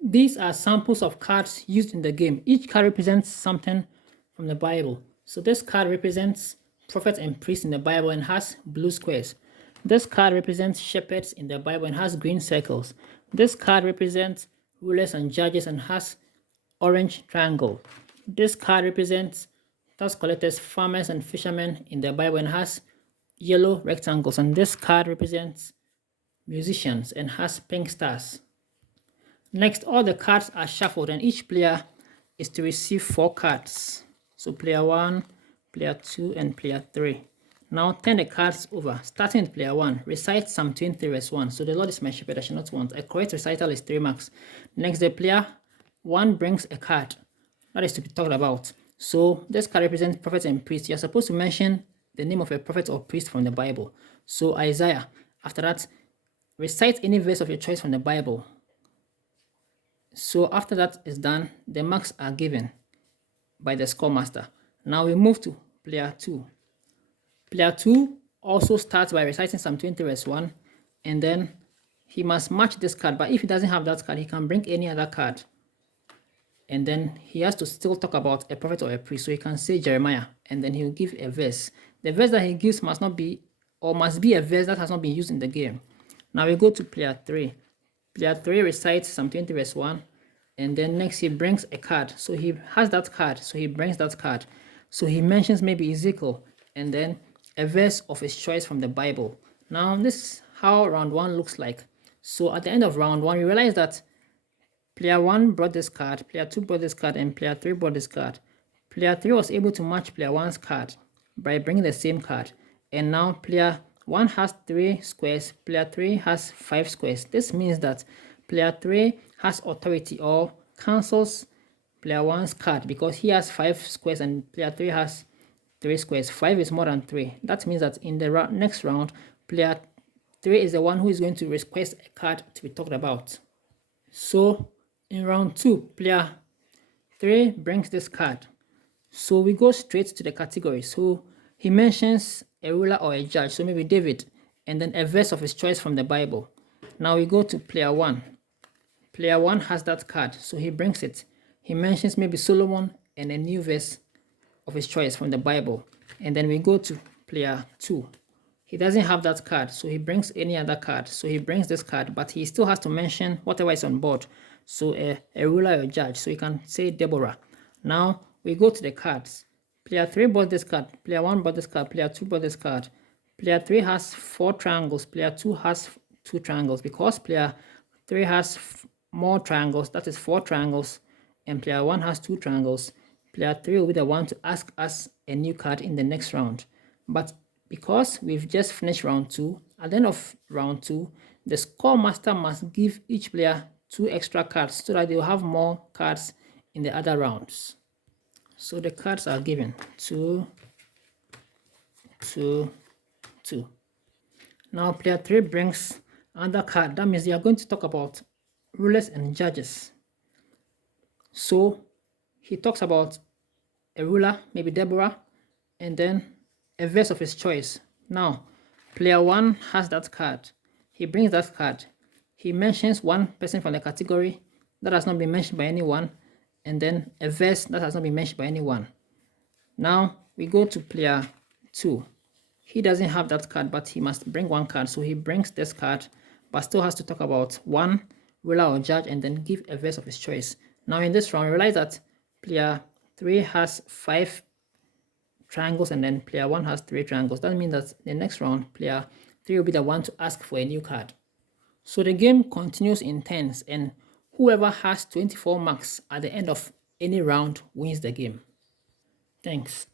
These are samples of cards used in the game. Each card represents something from the Bible. So this card represents prophets and priests in the Bible and has blue squares. This card represents shepherds in the Bible and has green circles. This card represents rulers and judges and has orange triangle. This card represents tax collectors, farmers, and fishermen in the Bible and has yellow rectangles. And this card represents musicians and has pink stars. Next, all the cards are shuffled and each player is to receive 4 cards. So player 1, player 2, and player 3. Now turn the cards over. Starting with player 1, recite Psalm 23 verse 1. So the Lord is my shepherd, I shall not want. A correct recital is 3 marks. Next, the player 1 brings a card that is to be talked about. So this card represents prophets and priests. You're supposed to mention the name of a prophet or priest from the Bible. So Isaiah. After that, recite any verse of your choice from the Bible. So after that is done, the marks are given by the score master. Now we move to player 2. Player 2 also starts by reciting Psalm 20 verse 1, and then he must match this card. But if he doesn't have that card, he can bring any other card. And then he has to still talk about a prophet or a priest. So he can say Jeremiah, and then he will give a verse. The verse that he gives must be a verse that has not been used in the game. Now we go to player 3. Player 3 recites Psalm 20 verse 1, and then next he brings a card. So he has that card, so he brings that card. So he mentions maybe Ezekiel, and then a verse of his choice from the Bible. Now this is how round 1 looks like. So at the end of round 1, we realize that player 1 brought this card, player 2 brought this card, and player 3 brought this card. Player 3 was able to match player 1's card by bringing the same card. And now player 1 has 3 squares, player 3 has 5 squares. This means that player 3 has authority or cancels player 1's card because he has 5 squares and player 3 has 3 squares. 5 is more than 3. That means that in the next round, player 3 is the one who is going to request a card to be talked about. So in round 2, player 3 brings this card. So we go straight to the category. So he mentions a ruler or a judge, so maybe David, and then a verse of his choice from the Bible. Now we go to player 1. Player 1 has that card, so he brings it. He mentions maybe Solomon and a new verse of his choice from the Bible. And then we go to player 2. He doesn't have that card, so he brings any other card. So he brings this card, but he still has to mention whatever is on board. So a ruler or judge, so he can say Deborah. Now we go to the cards. Player 3 bought this card, player 1 bought this card, player 2 bought this card. Player 3 has 4 triangles, player 2 has 2 triangles. Because player 3 has more triangles, that is 4 triangles, and player 1 has 2 triangles, player 3 will be the one to ask us a new card in the next round. But because we've just finished round 2, at the end of round 2, the score master must give each player 2 extra cards so that they'll have more cards in the other rounds. So the cards are given 2, 2, 2. Now player 3 brings another card. That means they are going to talk about rulers and judges. So he talks about a ruler, maybe Deborah, and then a verse of his choice. Now player 1 has that card. He brings that card. He mentions one person from the category that has not been mentioned by anyone, and then a verse that has not been mentioned by anyone. Now we go to player 2. He doesn't have that card, but he must bring one card. So he brings this card, but still has to talk about one ruler or judge and then give a verse of his choice. Now in this round, realize that player 3 has 5 triangles and then player 1 has 3 triangles. That means that the next round, player 3 will be the one to ask for a new card. So the game continues in turns, and whoever has 24 marks at the end of any round wins the game. Thanks.